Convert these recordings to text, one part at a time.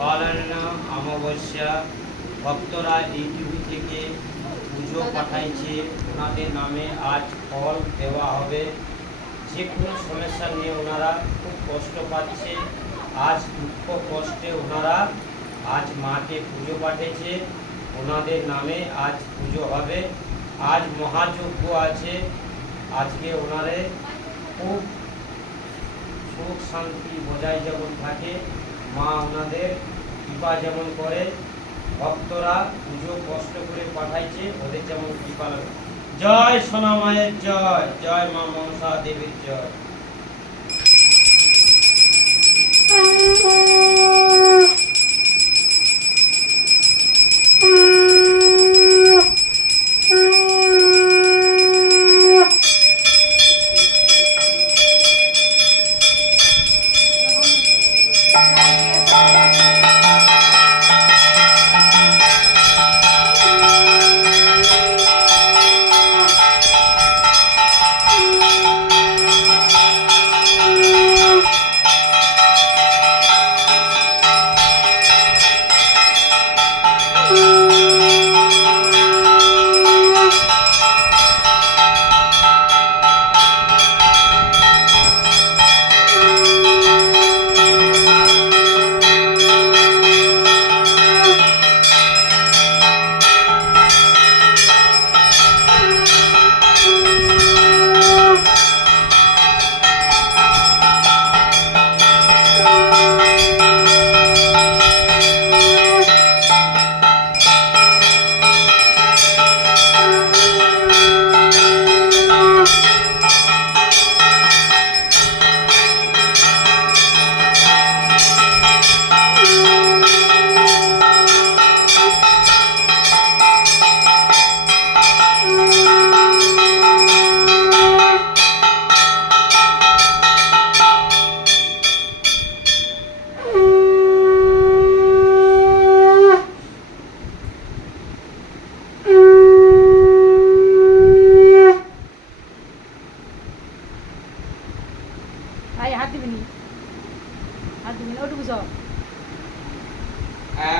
পালন অমাবস্যা ভক্তরা এই টিভি থেকে পুজো পাঠাইছে, ওনাদের নামে আজ ফল দেওয়া হবে। যে কোনো সমস্যা নিয়ে ওনারা খুব কষ্ট পাচ্ছে, আজ দুঃখ কষ্টে ওনারা আজ মাকে পুজো পাঠিয়েছে, ওনাদের নামে আজ পুজো হবে। আজ মহাযজ্ঞ আছে, আজকে ওনারে খুব সুখ শান্তি বজায় যেমন থাকে, মা ওনাদের কৃপা যেমন করে, ভক্তরা পুজো কষ্ট করে পাঠাইছে, ওদের যেমন কৃপা লাগে। জয় সোনা মায়ের জয়, জয় মা মনসা দেবীর জয়।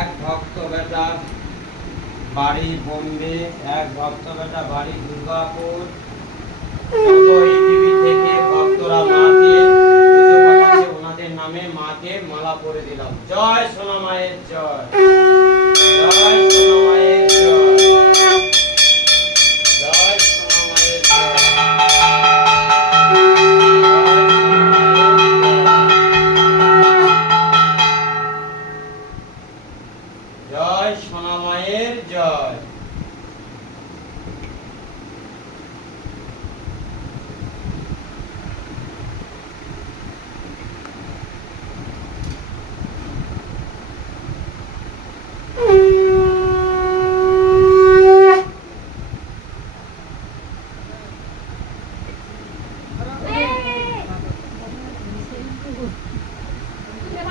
এক ভক্ত বেটা বাড়ি বোম্বে, এক ভক্ত বেটা বাড়ি দুর্গাপুর। এই টিভি থেকে ভক্তরা মাকে পুজো পাঠাচ্ছে, ওনাদের নামে মাকে মালা পরে দিলাম। জয় সোনা মায়ের জয়, জয় সোনা মায়ের জয়, জয় সোনা মায়ের জয়। জয় সোনা